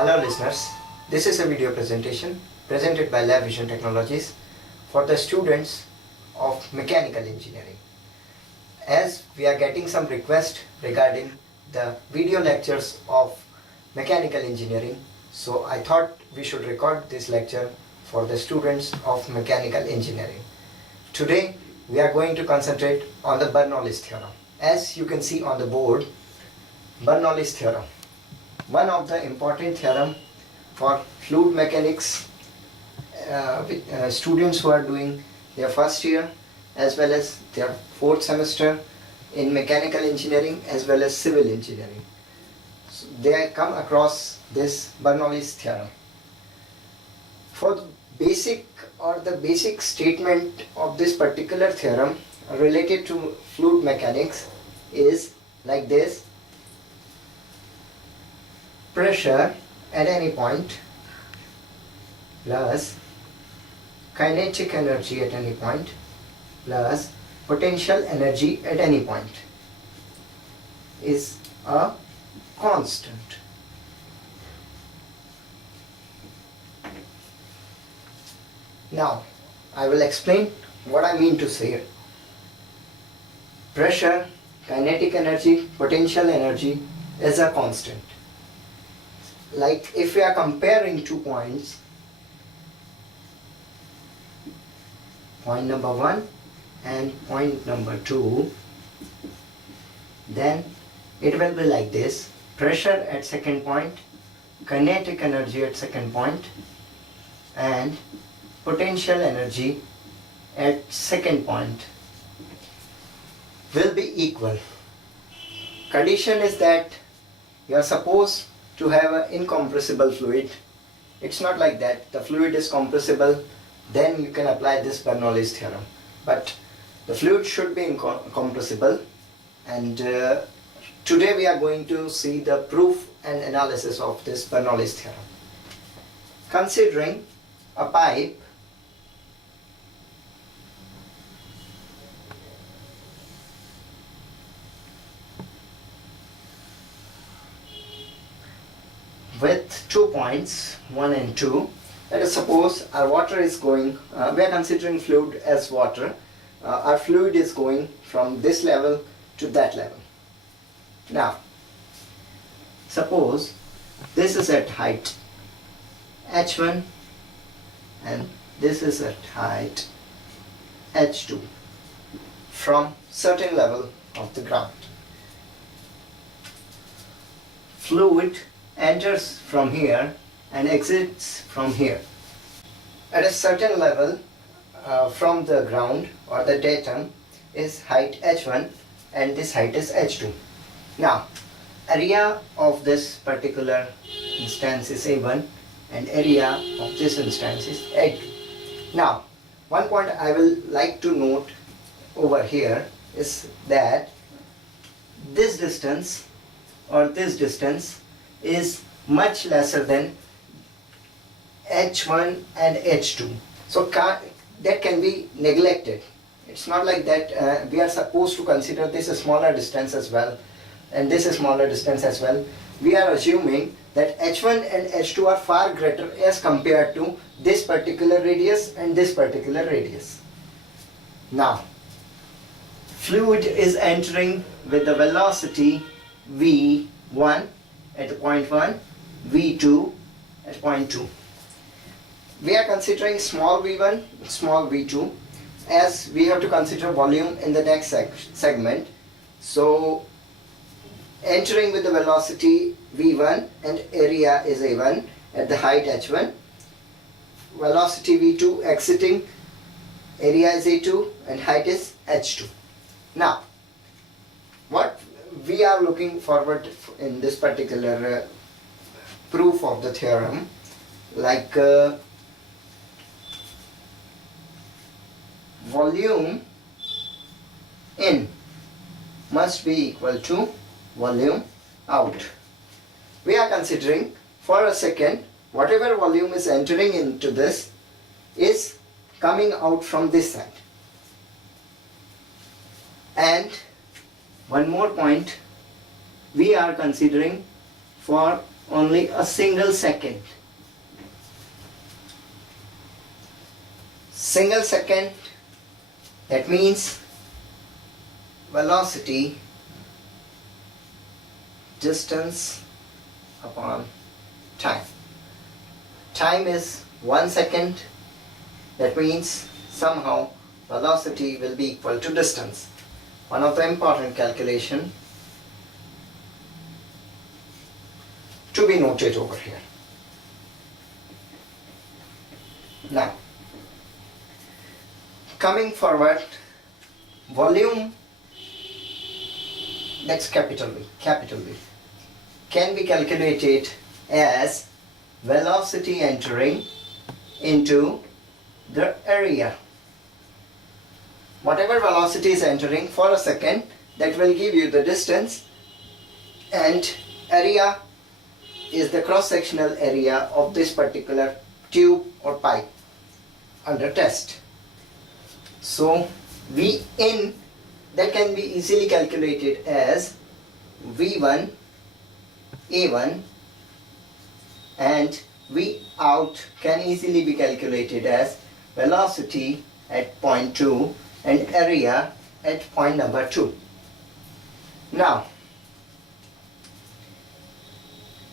Hello listeners, this is a video presentation presented by Lab Vision Technologies for the students of mechanical engineering. As we are getting some requests regarding the video lectures of mechanical engineering, so I thought we should record this lecture for the students of mechanical engineering. Today we are going to concentrate on the Bernoulli's theorem. As you can see on the board, Bernoulli's theorem, one of the important theorem for fluid mechanics students who are doing their first year as well as their fourth semester in mechanical engineering as well as civil engineering. So they come across this Bernoulli's theorem. For the basic statement of this particular theorem related to fluid mechanics is like this: pressure at any point plus kinetic energy at any point plus potential energy at any point is a constant. Now I will explain what I mean to say. Pressure, kinetic energy, potential energy is a constant. Like if we are comparing 2 points, point number 1 and point number 2, then it will be like this: pressure at second point, kinetic energy at second point, and potential energy at second point will be equal. Condition is that you are supposed to have an incompressible fluid. It's not like that. The fluid is compressible, then you can apply this Bernoulli's theorem. But the fluid should be incompressible, and today we are going to see the proof and analysis of this Bernoulli's theorem. Considering a pipe with 2 points, 1 and 2. Let us suppose our water is going, we are considering fluid as water. Our fluid is going from this level to that level. Now, suppose this is at height h1 and this is at height h2 from certain level of the ground. Fluid enters from here and exits from here. At a certain level from the ground or the datum is height h1 and this height is h2. Now, area of this particular instance is a1 and area of this instance is a2. Now, one point I will like to note over here is that this distance or this distance is much lesser than h1 and h2. So that can be neglected. It's not like that we are supposed to consider this a smaller distance as well and this a smaller distance as well. We are assuming that h1 and h2 are far greater as compared to this particular radius and this particular radius. Now, fluid is entering with the velocity v1 at the point 1, v2 at point 2. We are considering small v1, small v2, as we have to consider volume in the next segment. So entering with the velocity v1 and area is a1 at the height h1, velocity v2 exiting, area is a2 and height is h2. Now, what we are looking forward in this particular proof of the theorem, like volume in must be equal to volume out. We are considering for a second whatever volume is entering into this is coming out from this side. And one more point we are considering for only a single second. Single second, that means velocity distance upon time. Time is 1 second, that means somehow velocity will be equal to distance. One of the important calculation to be noted over here. Now, coming forward, volume, that's capital V, can be calculated as velocity entering into the area. Whatever velocity is entering for a second, that will give you the distance, and area is the cross-sectional area of this particular tube or pipe under test. So V in, that can be easily calculated as V1 A1, and V out can easily be calculated as velocity at point 2 and area at point number 2. Now,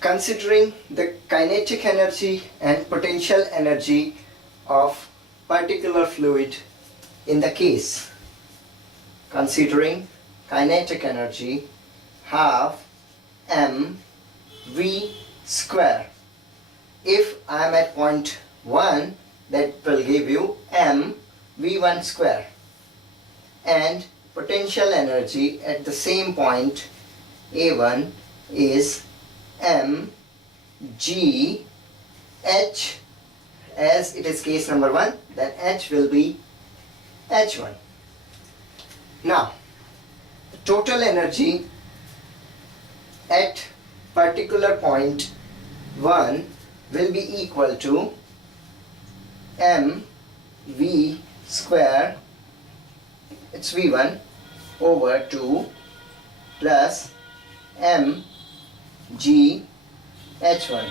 considering the kinetic energy and potential energy of particular fluid in the case, considering kinetic energy, half mv square. If I am at point 1, that will give you mv1 square, and potential energy at the same point A1 is mgh, as it is case number 1, then h will be h1. Now, total energy at particular point 1 will be equal to mv square, it's v1, over 2 plus mg h1.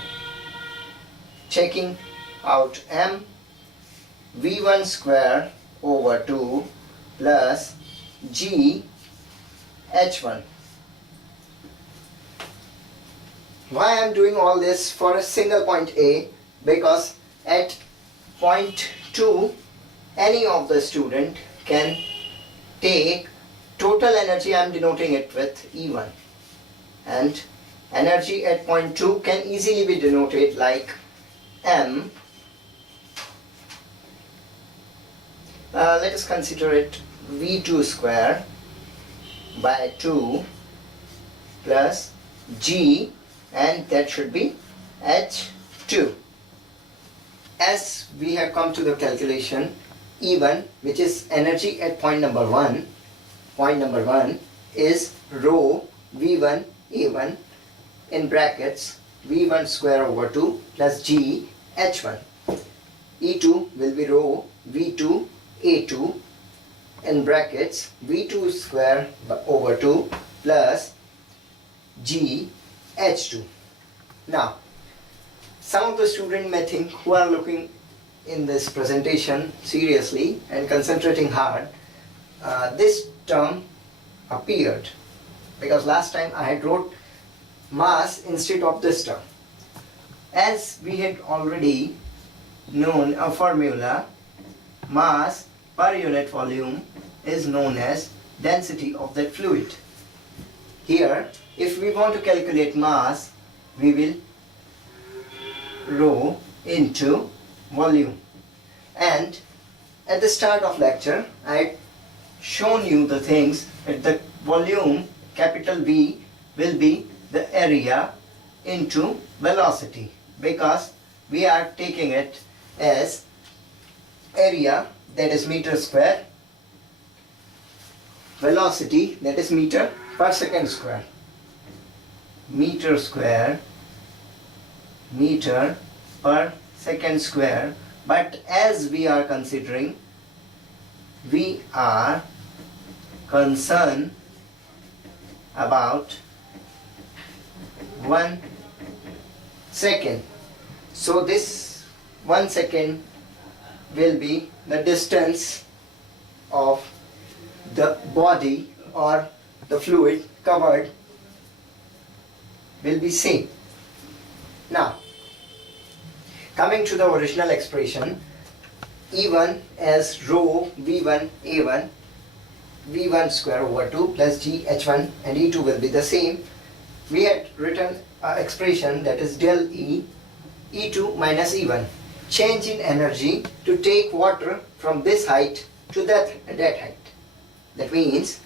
Checking out m, v1 square over 2 plus g h1. Why I am doing all this for a single point A? Because at point 2, any of the student can take total energy, I am denoting it with E1, and energy at point 2 can easily be denoted like m, let us consider it v2 square by 2 plus g, and that should be h2. As we have come to the calculation, E1, which is energy at point number 1, is rho v1 a1 in brackets v1 square over 2 plus g h1. E2 will be rho v2 a2 in brackets v2 square over 2 plus g h2. Now, some of the students may think, who are looking in this presentation seriously and concentrating hard, this term appeared because last time I had wrote mass instead of this term. As we had already known a formula, mass per unit volume is known as density of that fluid. Here, if we want to calculate mass, we will rho into volume. And at the start of lecture, I had shown you the things that the volume, capital V, will be the area into velocity, because we are taking it as area, that is meter square, velocity, that is meter per second square, meter square, meter per second square. But as we are considering, we are concerned about 1 second. So this 1 second will be the distance of the body or the fluid covered will be same. Now, coming to the original expression, E1 as rho V1 A1 V1 square over 2 plus G H1 and E2 will be the same. We had written an expression that is del E E2 minus E1. Change in energy to take water from this height to that height. That means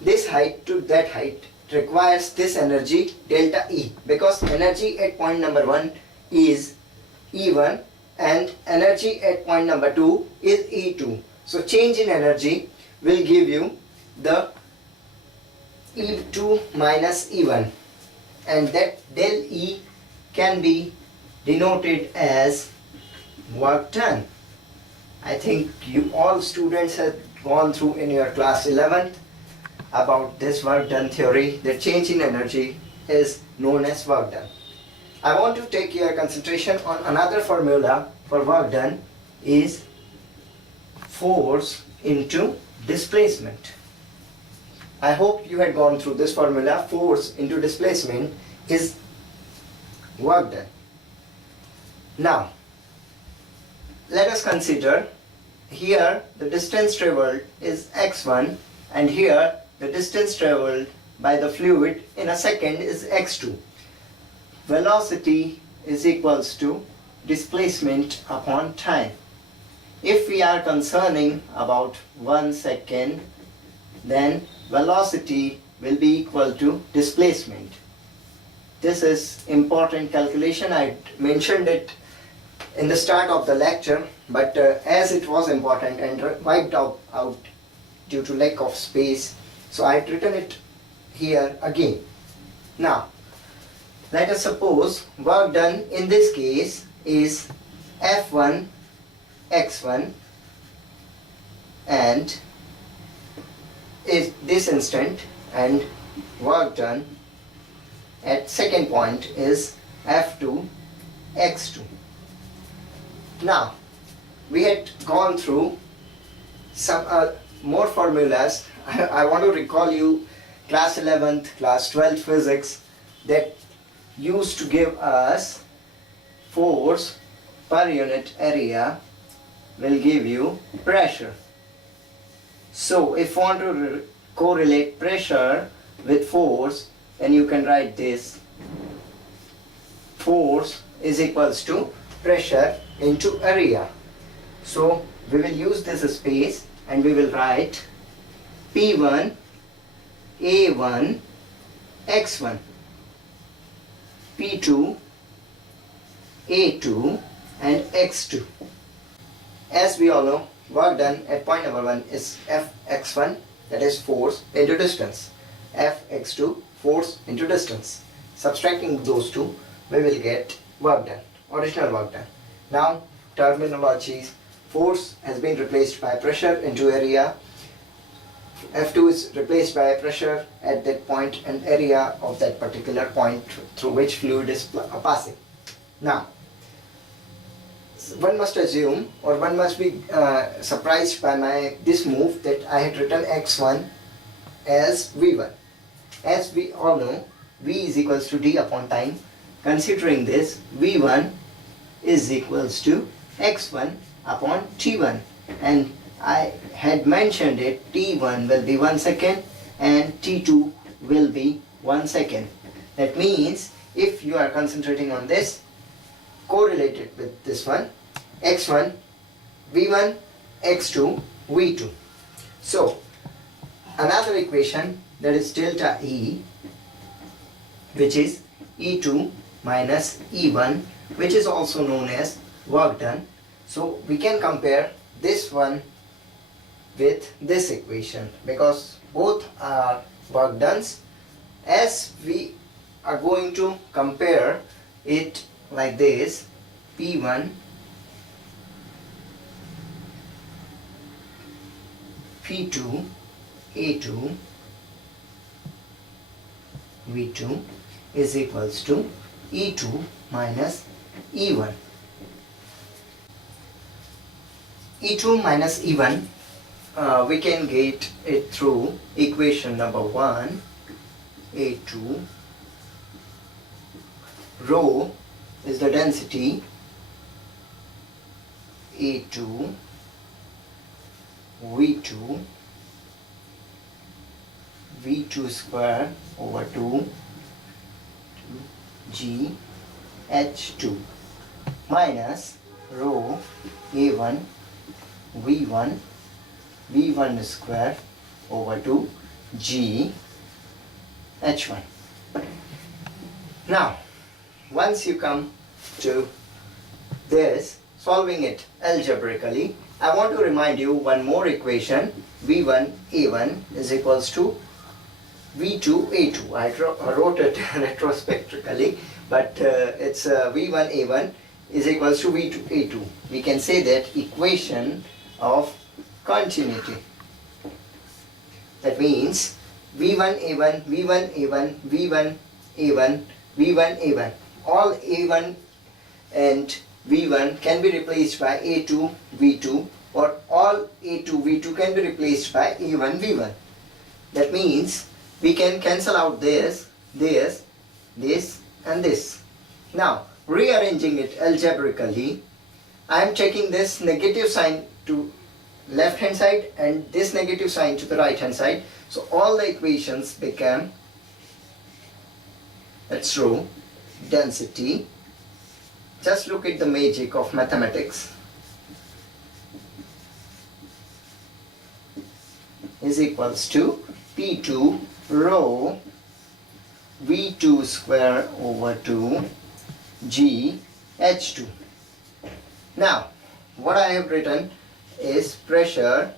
this height to that height requires this energy delta E, because energy at point number 1 is E1 and energy at point number 2 is E2. So change in energy will give you the E2 minus E1, and that del E can be denoted as work done. I think you all students have gone through in your class 11th about this work done theory, that change in energy is known as work done. I want to take your concentration on another formula for work done, is force into displacement. I hope you had gone through this formula. Force into displacement is work done. Now, let us consider here the distance traveled is x1 and here the distance traveled by the fluid in a second is x2. Velocity is equals to displacement upon time. If we are concerning about 1 second, then velocity will be equal to displacement. This is important calculation. I mentioned it in the start of the lecture, but as it was important and wiped out due to lack of space, so I had written it here again. Now, let us suppose work done in this case is F1 x1 and is this instant, and work done at second point is F2 x2. Now, we had gone through some more formulas. I want to recall you class 11th, class 12th physics that used to give us force per unit area will give you pressure. So if you want to correlate pressure with force, then you can write this: force is equals to pressure into area. So we will use this space and we will write P1 A1 x1, P2 A2 and x2. As we all know, work done at point number 1 is Fx1, that is force into distance, Fx2 force into distance. Subtracting those two, we will get work done, original work done. Now, terminologies: force has been replaced by pressure into area. F2 is replaced by pressure at that point and area of that particular point through which fluid is passing. Now, one must assume, or one must be surprised by this move that I had written x1 as v1. As we all know, v is equals to d upon time. Considering this, v1 is equals to x1 upon t1, and I had mentioned it, t1 will be 1 second and t2 will be 1 second. That means if you are concentrating on this, correlate it with this one, x1 v1 x2 v2. So another equation, that is delta E, which is E2 minus E1, which is also known as work done. So we can compare this one with this equation because both are work done. As we are going to compare it like this, P1 P2 A2 V2 is equals to E2 minus E1. E2 minus E1 we can get it through equation number 1. A2 rho is the density, A2 V2 square over 2 G H2 minus rho A1 V1 square over 2 G H1. Now, once you come to this, solving it algebraically, I want to remind you one more equation. V1 A1 is equals to V2 A2. I wrote it retrospectively, but it's V1 A1 is equals to V2 A2. We can say that equation of continuity. That means V1 A1, V1 A1, V1 A1, V1 A1. All A1 and V1 can be replaced by A2 V2, or all A2 V2 can be replaced by A1 V1. That means we can cancel out this and this. Now, rearranging it algebraically, I am taking this negative sign to left hand side and this negative sign to the right hand side. So all the equations become, let's draw density. Just look at the magic of mathematics. Is equals to P2 rho V2 square over 2 G H2. Now, what I have written is pressure,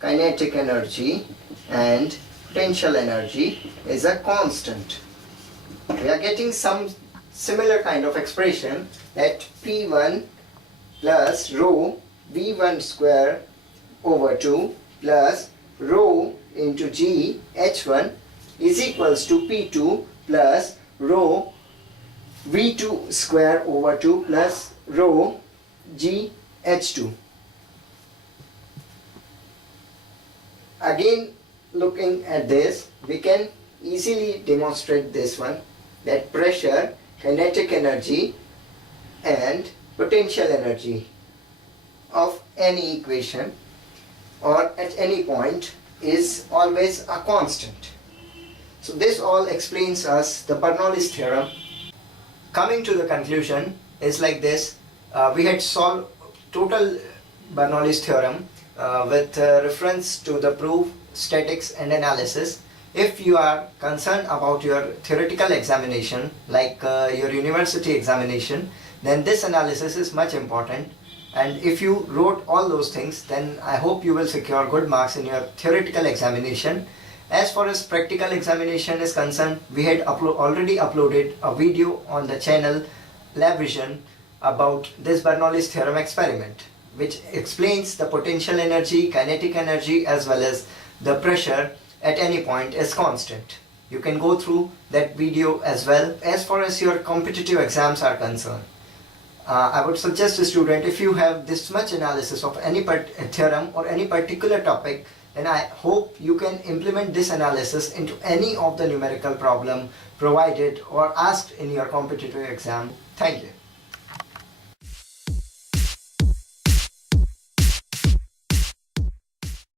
kinetic energy and potential energy is a constant. We are getting some similar kind of expression, that P1 plus rho V1 square over 2 plus rho into G H1 is equals to P2 plus rho V2 square over 2 plus rho G H2. Again, looking at this, we can easily demonstrate this one, that pressure, kinetic energy and potential energy of any equation or at any point is always a constant. So this all explains us the Bernoulli's theorem. Coming to the conclusion is like this. We had solved total Bernoulli's theorem with reference to the proof, statics and analysis. If you are concerned about your theoretical examination, like your university examination, then this analysis is much important. And if you wrote all those things, then I hope you will secure good marks in your theoretical examination. As far as practical examination is concerned, we had already uploaded a video on the channel LabVision about this Bernoulli's theorem experiment, which explains the potential energy, kinetic energy as well as the pressure at any point is constant. You can go through that video as well. As far as your competitive exams are concerned, I would suggest a student, if you have this much analysis of any theorem or any particular topic, then I hope you can implement this analysis into any of the numerical problem provided or asked in your competitive exam. Thank you.